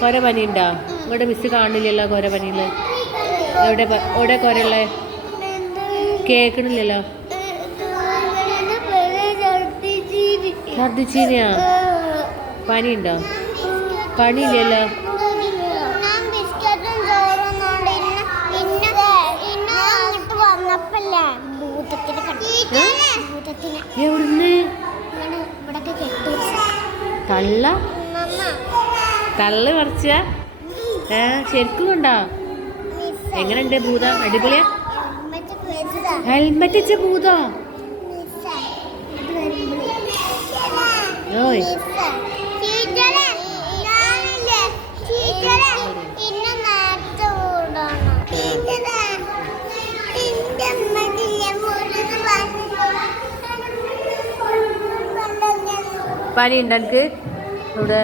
കൊര പനി ഉണ്ടോ ഇവിടെ മിസ് കാണില്ലല്ലോ കൊര പനിയിൽ എവിടെ എവിടെ കൊരല്ലേ കേൾക്കണില്ലല്ലോ. ഛർദിച്ചീനിയാ? പനി ഉണ്ടോ ഭൂതത്തിന് എവിടുന്ന്? കെട്ടി തള്ള പറിച്ച? ശരിക്കും ഉണ്ടോ എങ്ങനെയുണ്ട് ഭൂതം? അടിപൊളിയാ? ഹെൽമെറ്റ് വെച്ച ഭൂതോ? ഓയ്. പനി ഉണ്ടെനിക്ക് ഇവിടെ.